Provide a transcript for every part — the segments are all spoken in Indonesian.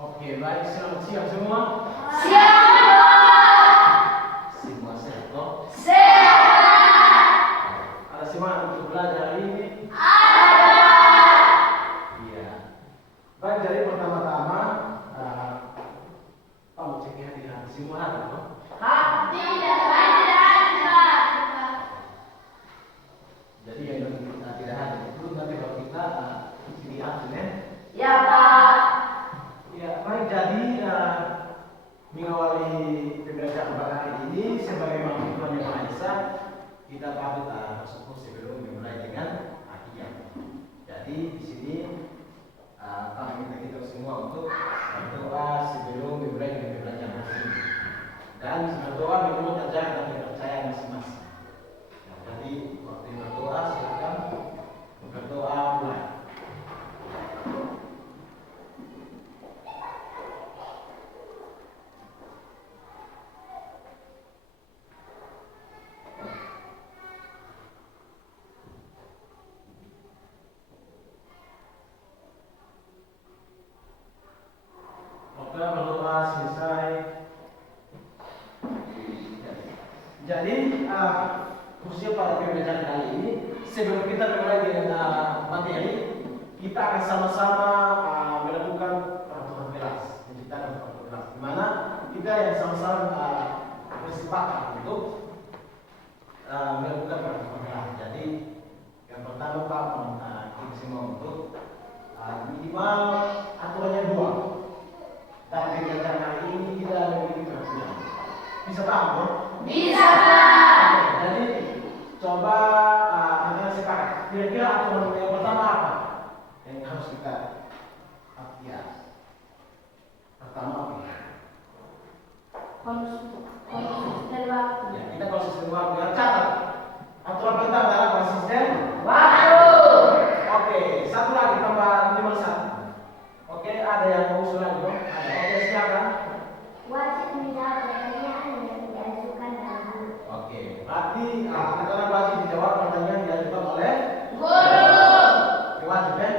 Oke, baik. Selamat siang semua. Siap. Semua sehat toh? Sehat. Ada semangat untuk belajar hari ini? Ada. Iya. Baik, jadi pertama-tama kamu cek hati-hati semua hari toh? Tidak ada. Jadi yang kita tidak hadir itu nanti kalau kita isi absen ya. Ya, Pak. Ya, baik. Jadi mengawali pembelajaran pada hari ini sebagai mahasiswa yang Maha Esa, kita patut bersyukur sebelum memulai dengan akhidat. Jadi di sini kami minta kita semua untuk berdoa sebelum memulai dengan pembelajaran hari ini. Dan berdoa menurut ajaran dan kepercayaan masing-masing. Nah, jadi waktu berdoa silakan berdoa mulai. Oke, berdoa selesai. Jadi khususnya pada pembelajaran kali ini, sebelum kita mulai dengan materi, kita akan sama-sama melakukan peraturan kelas, menciptakan peraturan kelas, di mana kita yang sama-sama bersepakat untuk melakukan peraturan kelas. Jadi yang pertama Pak, kita semua untuk minimal aturannya 2. Dan pembelajaran hari ini kita memiliki peraturan. Bisa paham dong? Bisa, Pak. Jadi coba kita sepakat. Kira-kira aturan yang pertama apa yang harus kita ya? Pertama apa? Konsisten waktu. Ya, kita konsisten waktu. Ya, catat. Aturan pertama adalah konsisten Waktu. Oke, satu lagi tambah minimal 1. Oke, ada yang mau usul lagi dong? Ada. Oke, silakan. Wajib menjawab pertanyaan yang diajukan dalam guru. Oke, berarti anak-anak wajib dijawab pertanyaan yang diajukan oleh Guru. wajib ya?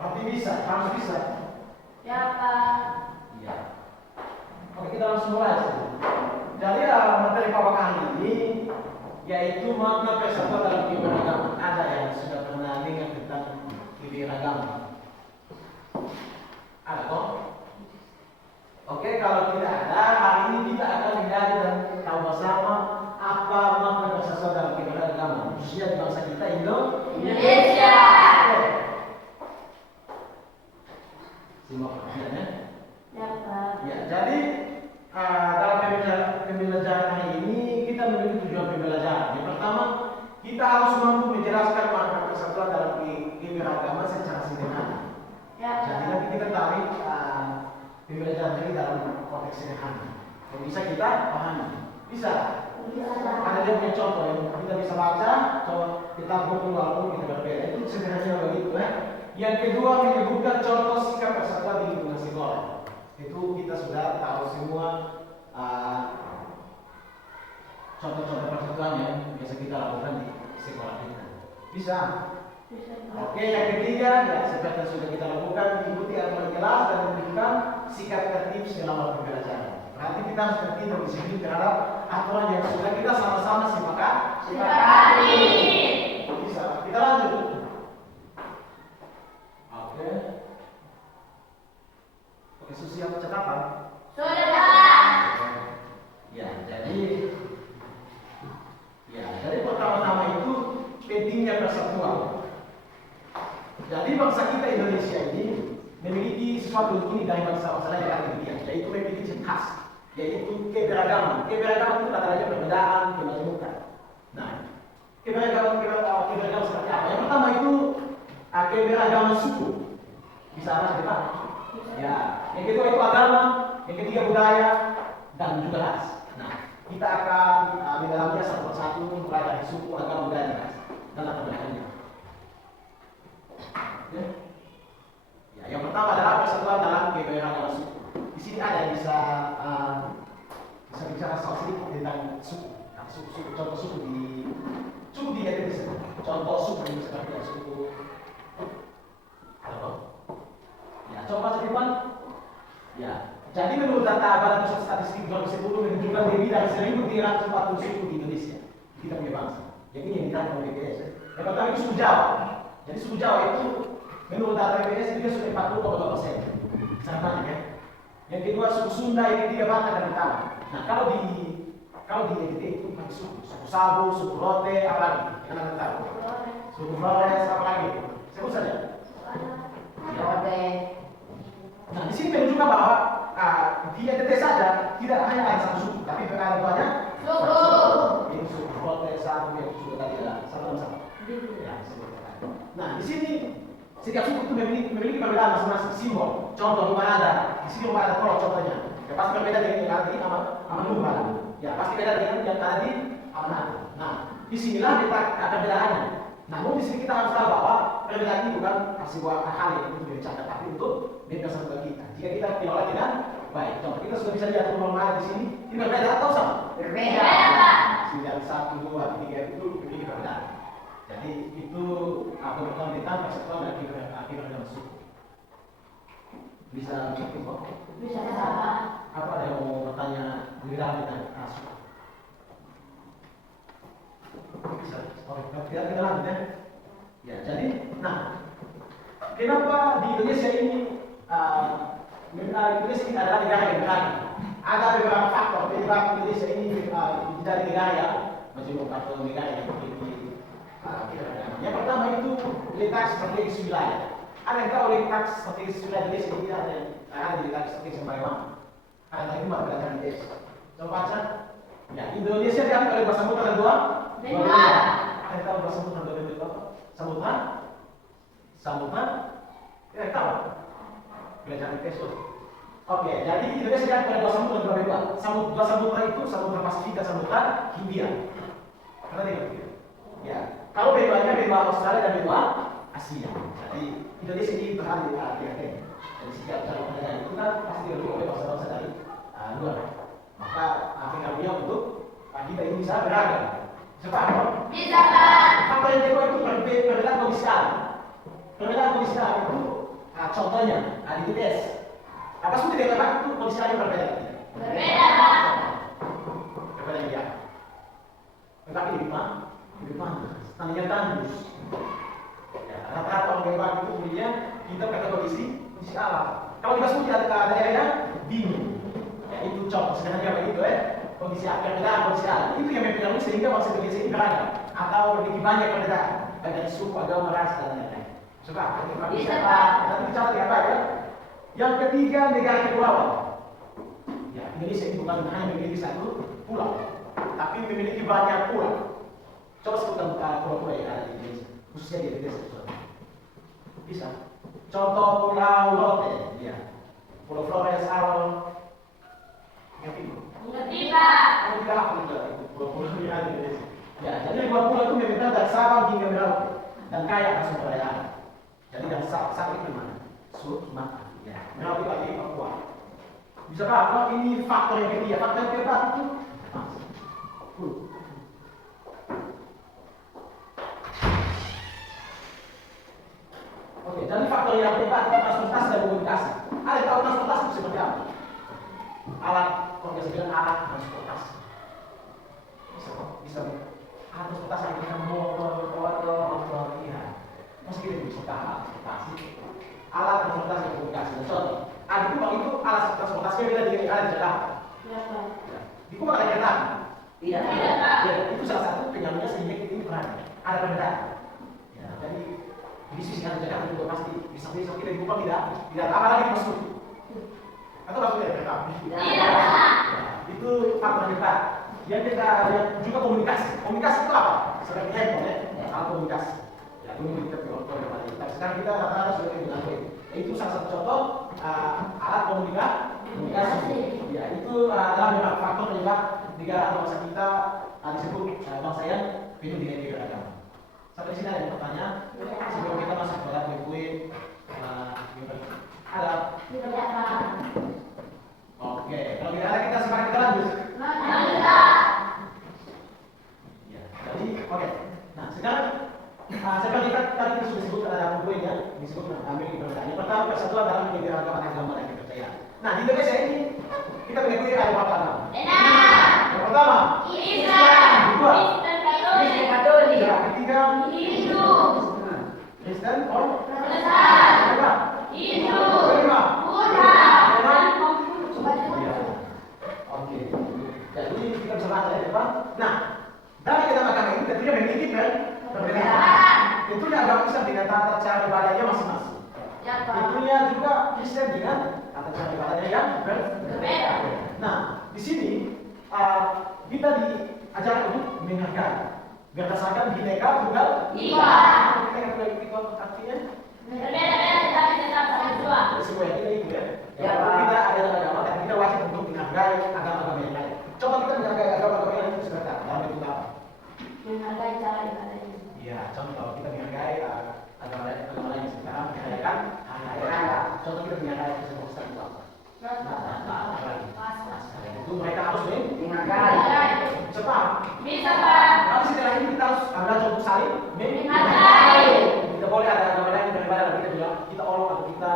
Berarti bisa, harus bisa. Ya, Pak. Iya. Oke, kita langsung mulai saja. Jadi materi Pak kali ini yaitu makna persatuan dalam keberagaman. Ada yang sudah pernah dengar tentang keberagaman? Ada kok? Oke, kalau tidak ada, hari ini kita akan menggali dan tahu bersama apa makna persatuan dalam keberagaman, khususnya di bangsa kita Indonesia. Simak perhatiannya. Ya, Pak. Ya, jadi dalam pembelajaran hari ini kita memiliki tujuan pembelajaran. Yang pertama, kita harus mampu menjelaskan makna persatuan dalam keberagaman secara sederhana. Ya, Jadi Pak. nanti kita tarik pembelajaran ini dalam konteks sederhana. Yang bisa kita pahami. Bisa. Bisa, Pak. Ada dia punya contoh yang kita bisa baca. Coba kita buku walaupun kita berbeda. Itu sederhananya begitu ya. Yang kedua menyebutkan contoh sikap persatuan di lingkungan sekolah. Itu kita sudah tahu semua contoh-contoh persatuan yang biasa kita lakukan di sekolah kita. Bisa. Bisa, Pak. Oke, yang ketiga ya seperti yang sudah kita lakukan, mengikuti aturan kelas dan memberikan sikap tertib selama pembelajaran. Berarti kita harus tertib dan disiplin terhadap aturan yang sudah kita sama-sama sepakati. Bisa. Kita lanjut. Oke. Oke, Susi yang catatan. Sudah, Pak. Jadi pertama-tama itu pentingnya persatuan. Jadi bangsa kita Indonesia ini memiliki sesuatu ini dari bangsa-bangsa lain yang demikian, yaitu memiliki ciri khas, yaitu keberagaman. Keberagaman itu kata lainnya perbedaan, kemajemukan. Nah, keberagaman seperti apa? Yang pertama itu keberagaman suku. Bisa apa Pak? Ya. Yang kedua itu agama, yang ketiga budaya, dan juga ras. Nah, kita akan mendalaminya satu persatu mulai dari suku, agama, budaya, dan latar belakangnya. Oke. Ya, yang pertama adalah persatuan dalam keberagaman suku. Di sini ada yang bisa bicara sedikit tentang suku. Nah, contoh suku di Indonesia. Contoh suku seperti suku apa? Ya, coba Mas Iwan. Ya, jadi menurut data Badan Pusat Statistik 2010 menunjukkan lebih dari 1.340 suku di Indonesia, kita punya bangsa. Jadi ini yang ditanya oleh BPS. Yang pertama itu suku Jawa. Jadi suku Jawa itu menurut data BPS itu dia sudah 40,2%. Sangat banyak ya. Yang kedua suku Sunda, yang ketiga Batak dan Betawi. Nah kalau di NTT itu banyak suku Sabu, suku Rote, apa lagi? Yang anda tahu? Suku Flores, apa lagi? Sebut saja. Rote. Nah di sini menunjukkan bahwa di NTT saja tidak hanya ada satu suku, tapi ada banyak Suku. ini suku Rote, Sabu, yang sudah tadi ada sama-sama. Ya, nah di sini setiap suku itu memiliki perbedaan masing-masing simbol. Contoh rumah ada, di sini rumah ada pro contohnya. Ya pasti berbeda dengan yang ada di Aman Lumba. Ya pasti beda dengan yang ada di Amanat. Nah, disinilah letak perbedaannya. Namun di sini kita harus tahu bahwa perbedaan ini bukan sebuah hal yang untuk dibercanda, tapi untuk mempersatukan kita. Jika kita kelola dengan baik, contoh kita sudah bisa lihat rumah di sini, ini berbeda atau sama? Berbeda. Dari 1, 2, 3 itu memiliki perbedaan. Jadi itu kebetulan tentang persatuan dan keberadaan suku. Bisa mengerti kok? Bisa sama. Apa ada yang mau bertanya lebih dalam tentang suku? Bisa. Oke, kita lanjut ya. Ya, jadi, nah, kenapa di Indonesia ini Indonesia ini adalah negara yang beragam? Ada beberapa faktor penyebab Indonesia ini menjadi negara yang macam negara yang memiliki yang pertama itu letak strategis wilayah. Ada yang tahu letak strategis wilayah Indonesia ini ada di letak strategis yang bagaimana? Ada yang itu berdasarkan Indonesia. Coba baca. Ya, Indonesia diambil oleh bahasa samudra dan dua. Ada yang tahu bahasa samudra dan dua apa? Samudra. Ya, tahu. Belajar di tes. Oke, jadi Indonesia diambil oleh bahasa samudra dan dua. Dua samudra itu samudra Pasifik dan samudra Hindia. Karena tidak. Ya, kalau benua-nya benua Australia dan benua Asia. Jadi Indonesia ini berada di ASEAN. Jadi setiap calon negara itu kan pasti dilalui oleh bangsa-bangsa dari luar. Maka Afrika untuk kita ini bisa beragam. Bisa apa? Bisa Pak. Faktor yang kedua itu perbedaan kondisi alam. Perbedaan kondisi alam itu contohnya di BTS. Apa sudah dikatakan itu kondisi alam berbeda? Berbeda Pak. Berbeda ya. Tetapi di mana? Tandingan tandus. Ya, rata-rata orang hebat itu kemudian kita pakai kondisi alam. Kalau kita sebut ada daerah dingin, ya itu contoh sebenarnya begitu kondisi perbedaan kondisi alam itu yang mempengaruhi sehingga bangsa Indonesia ini beragam atau memiliki banyak perbedaan dari suku, agama, ras dan lain-lain. Coba kita bisa nanti bicara apa ya? Yang ketiga negara kepulauan. Ya, Indonesia ini bukan hanya memiliki satu pulau, tapi memiliki banyak pulau. Coba sebutkan pulau-pulau yang ada di Indonesia, khususnya di Indonesia. Bisa. Contoh Pulau Rote, ya. Pulau Flores, Awal, ngerti? Ngerti Pak. Kamu tidak apa juga pulau-pulau yang ada di Indonesia. Ya, jadi pulau itu memang dari Sabang hingga Merauke dan kaya akan sumber daya alam. Jadi dari Sabang itu mana? Sumatera. Ya. Merauke lagi Papua. Bisa apa? Ini faktor yang ketiga. Faktor yang keempat itu Oke, jadi faktor yang keempat itu transportasi dan komunikasi. Ada yang tahu transportasi itu seperti apa? Alat, kalau biasa bilang alat transportasi. Bisa. Alat transportasi yang kita motor, iya. Masih kita bisa alat transportasi. Alat transportasi dan komunikasi. Contoh, di Kupang itu alat transportasi beda dengan yang ada di Jakarta. Iya Pak. Di Kupang ada kereta. Tidak Pak. Ya, itu salah satu penyambungnya sehingga kita ini berani. Ada perbedaan. Ya, jadi bisnis yang Jakarta juga pasti bisa kita di Kupang tidak apa lagi masuk. Atau maksudnya kereta api? Tidak Pak. Itu faktor keempat. Yang kita lihat juga komunikasi. Komunikasi itu apa? Seperti handphone ya, alat komunikasi. Ya, dulu kita pilot tapi sekarang kita rata-rata sudah dengan web. Itu salah satu contoh alat komunikasi. Ya, itu adalah memang faktor penyebab negara atau bangsa kita disebut bangsa yang penuh dengan keberagaman. Sampai sini ada yang pertanyaan? Sebelum kita masuk ke poin ada? Tidak Pak. Oke, kalau tidak ada kita sekarang kita lanjut. Lanjut Pak. Ya, jadi oke. Nah, sekarang seperti tadi kita sudah sebut ada poin ya, disebut ambil perbedaan. Yang pertama persatuan dalam keberagaman agama dan kepercayaan. Nah, di Indonesia ini kita mengakui ada berapa agama? Enam. Yang pertama, Islam. kedua, Kristen Katolik. yang ketiga, Hindu. Kristen, oh, Protestan. kedua, Hindu. kelima, Buddha. Dan iya. Oke. Jadi kita bisa baca ya, Pak. Nah, dari enam agama ini tentunya memiliki perbedaan. Tentunya agama Islam dengan tata cara ibadahnya masing-masing. Tentunya juga Kristen dengan tata cara ibadahnya yang berbeda. Nah, di sini kita diajarkan untuk menghargai berdasarkan Bhinneka Tunggal Ika. Bhinneka Tunggal Ika artinya berbeda-beda tetapi tetap satu jua. semua yang kita ikut ya. Kita ada agama dan kita wajib untuk menghargai agama-agama yang lain. Coba kita menghargai agama-agama yang lain itu seperti apa? Dalam bentuk apa? Menghargai cara ibadahnya. Ya, contoh kita menghargai agama lain yang sekarang menghargai hari raya. Contoh kita menghargai Kristen itu apa? Itu mereka harus menghargai. Cepat. Bisa Pak. Tapi setelah ini kita harus belajar untuk saling Menghargai. Tidak boleh ada agama lain daripada kita bilang kita olok atau kita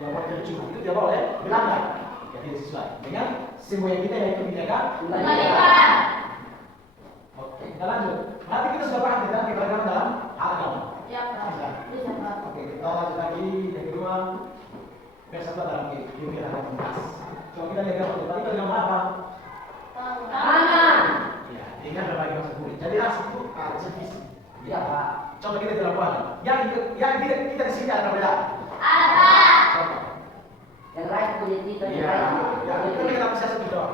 yang boleh tercium itu tidak boleh melanggar. Ya tidak sesuai dengan semua yang kita yaitu Bhinneka Tunggal Ika. Oke, kita lanjut. Berarti kita sudah paham tentang keberagaman dalam hal agama. Ya Pak. Bisa Pak. Oke, kita lanjut lagi yang kedua. Bersama dalam keberagaman ras. Coba kita lihat gambar. Tadi kita gambar apa? Tangan. Ya, dengan berbagai macam kulit. Jadi ras itu sevisi. Iya Pak. Coba kita dilakukan. Yang tidak kita di sini ada perbedaan. Ada. Coba. Yang lain kulit itu yang Iya. lain. Ya, itu kita bisa sebut doang.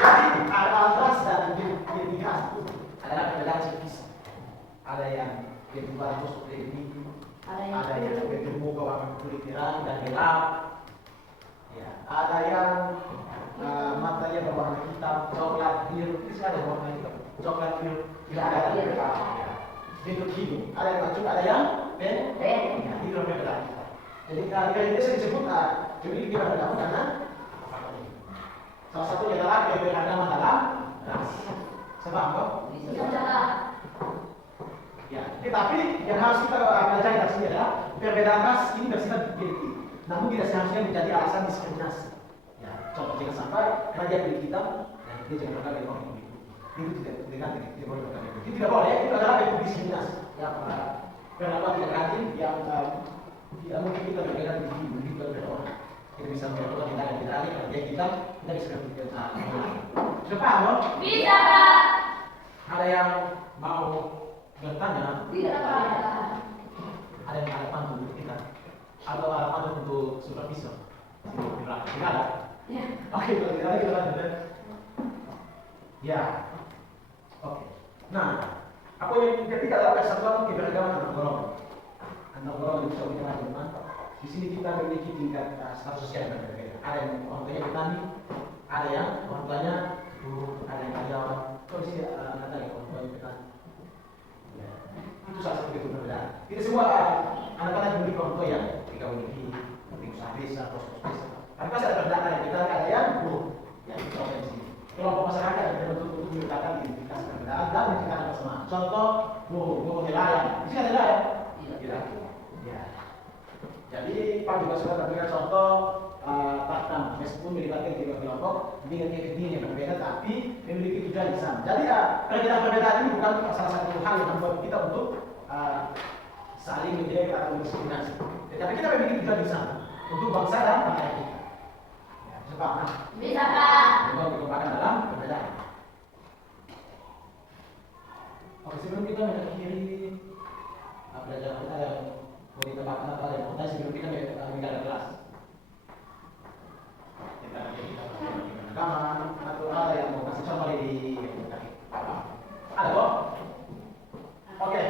Jadi ada ras dan identitas itu adalah perbedaan sevisi. Ada yang berwarna seperti ini. Ada yang bermuka warna kulit terang dan gelap. Ya, ada yang matanya berwarna hitam, coklat biru. Ini ada warna hitam, coklat biru. Ya, ada biru. Bentuk hidung. Ada yang mancung, ada yang pendek. Ya, itu perbedaan kita. Jadi kali ini saya disebut memiliki perbedaan karena salah satunya adalah keberagaman dalam ras. Sebab kok? Bisa Pak. Ya, tetapi yang harus kita pelajari dari sini adalah perbedaan ras ini bersifat objektif, namun tidak seharusnya menjadi alasan diskriminasi. Ya, contoh jangan sampai karena dia kulit hitam, dan dia jangan berkata dengan orang itu tidak boleh berkata itu tidak boleh. Itu adalah bentuk diskriminasi. Ya, kenapa tidak rajin yang tidak mungkin kita berbeda begitu berbeda orang. Kita bisa melihat kita yang tidak alih, dia kita bisa berpikir sudah paham loh? Bisa Pak. Ada yang mau bertanya? Tidak Pak. Ada yang ada pantun untuk kita atau ada pantun untuk supervisor? Tidak ada? Ya. Oke, kalau tidak ada kita lanjut ya. Ya, oke. Nah, apa yang ketiga adalah persatuan keberagaman antar golongan. Antar golongan bisa kita lanjutkan. Di sini kita memiliki tingkat status sosial yang berbeda. Ada yang orang tuanya petani, ada yang orang tuanya buruh, ada yang karyawan. Kalau di sini ada yang orang tuanya petani. Ya, itu salah satu perbedaan. Tidak semua anak-anak memiliki orang tua yang tidak memiliki usaha desa, pos-pos desa. Tapi pasti ada perbedaan yang kita ada yang buruh. Ya, itu di sini. Kelompok masyarakat yang terbentuk untuk menciptakan identitas perbedaan dan menciptakan kesamaan. Contoh buruh nelayan. Di sini ada nelayan. Iya. Ya. Jadi Pak juga sudah memberikan contoh Batam, meskipun melibatkan tiga kelompok dengan kepentingan yang berbeda, tapi memiliki tujuan yang sama. Jadi perbedaan-perbedaan ini bukan salah satu hal yang membuat kita untuk saling menjadi atau mendiskriminasi. Tetapi kita memiliki tujuan yang sama untuk bangsa dan negara kita. Ya, sebab Bisa Pak. kita dikembangkan dalam perbedaan. Oke, sebelum kita mengakhiri pelajaran kita yang mau ditambahkan apa yang mau sebelum kita meninggalkan kelas. Kita rekaman atau ada yang mau kasih contoh di ada kok? Oke.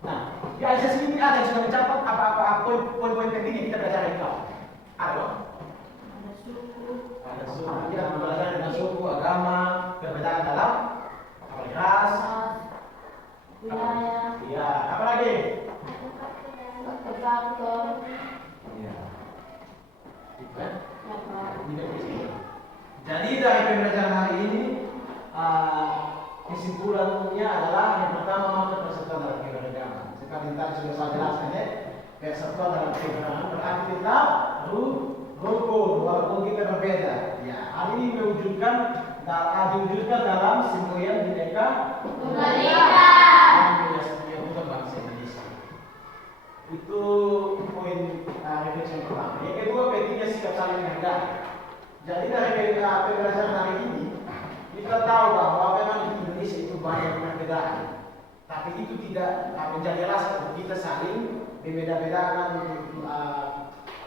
Nah, di sesi ini ada yang sudah mencatat apa-apa poin-poin penting yang kita pelajari itu. Ada kok? Ada suku. Kita mempelajari tentang suku, agama, perbedaan dalam ras, Wilayah. iya, apa lagi? Faktor. Iya. Gitu kan? Ya Pak. Jadi dari pembelajaran hari ini kesimpulannya adalah yang pertama persatuan dalam keberagaman. Seperti yang tadi sudah saya jelaskan ya, persatuan dalam kebenaran berarti tetap rukun walaupun kita berbeda. Ya, hal ini diwujudkan dalam semboyan Bhinneka Tunggal Ika yang menyatukan bangsa Indonesia. Itu poin refleksi yang pertama. Yang kedua, pentingnya sikap saling menghargai. Jadi dari pembelajaran hari ini kita tahu bahwa memang di Indonesia itu banyak perbedaan, tapi itu tidak menjadi alasan kita saling membeda-bedakan untuk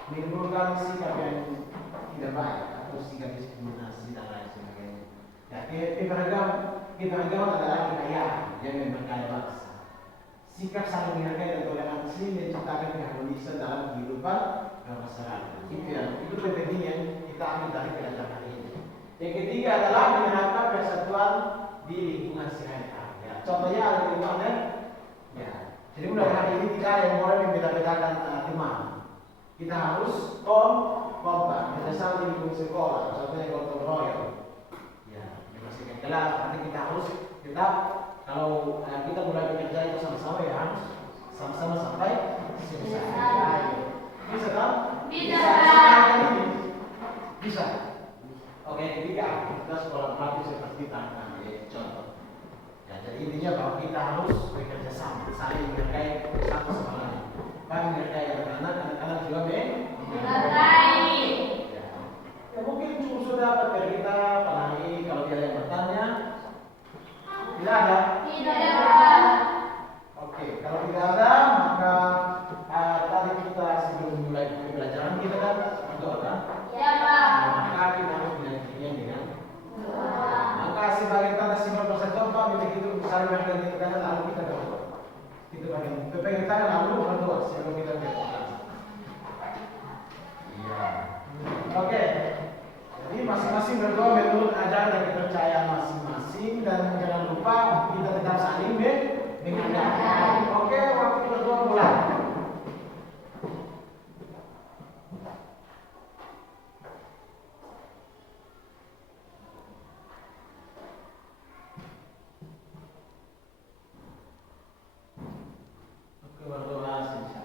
menimbulkan sikap yang tidak baik atau sikap diskriminasi dan lain sebagainya. Ya, keberagaman adalah kekayaan yang memperkaya bangsa. Sikap saling menghargai dan toleransi menciptakan keharmonisan dalam kehidupan bermasyarakat. Itu penting yang kita ambil dari pelajaran hari ini. Yang ketiga adalah menerapkan persatuan di lingkungan sehari-hari. Ya, contohnya ada di mana? Ya, jadi mulai hari ini tidak ada yang boleh membeda-bedakan teman. Kita harus kompak, kerjasama di lingkungan sekolah, contohnya gotong royong. Ya, membersihkan kelas, nanti kita harus tetap kalau kita mulai bekerja itu sama-sama ya harus sama-sama sampai selesai. Bisa kan? Bisa. Oke, ketiga kita sekolah praktis seperti tangan contoh. Ya, jadi intinya bahwa kita harus bekerja sama, saling menghargai satu sama lain. Kami menghargai anak-anak juga menghargai. Ya, mungkin cukup sudah dari kita, apalagi kalau ada yang bertanya. Tidak ada? Tidak ada. Oke, kalau tidak ada, maka tadi kita sebelum mulai pembelajaran kita kan berdoa kan? Ya, Pak. Maka kita harus menyelesaikan dengan doa. Maka sebagai tanda simbol persatuan, Pak, begitu saling menghargai kita lalu kita berdoa. Itu bagian pepegang tangan lalu berdoa sebelum kita berdoa. Iya. Oke. Jadi masing-masing berdoa menurut ajaran dan kepercayaan masing-masing dan jangan lupa kita tetap saling menghargai. Oke, waktu berdoa mulai. Oke, berdoa saja.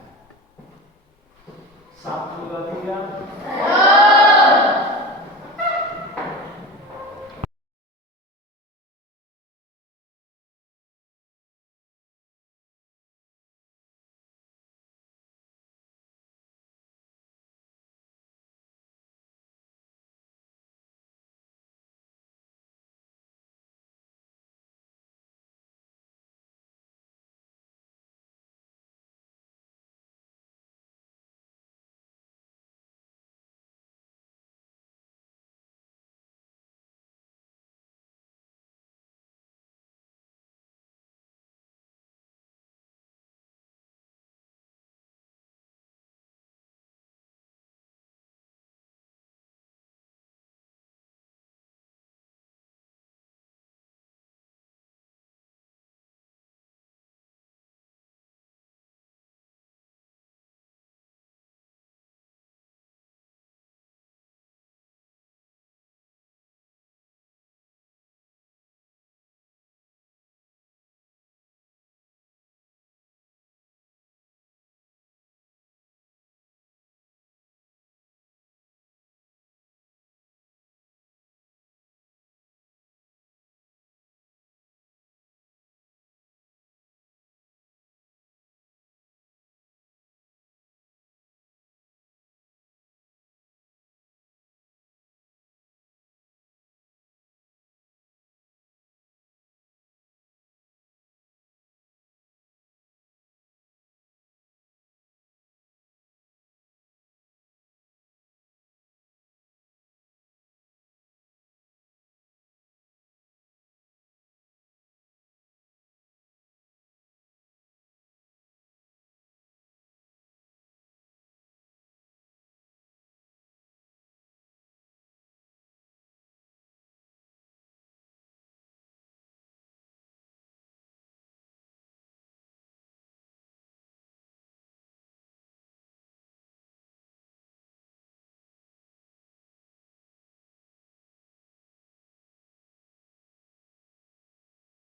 1, 2, 3.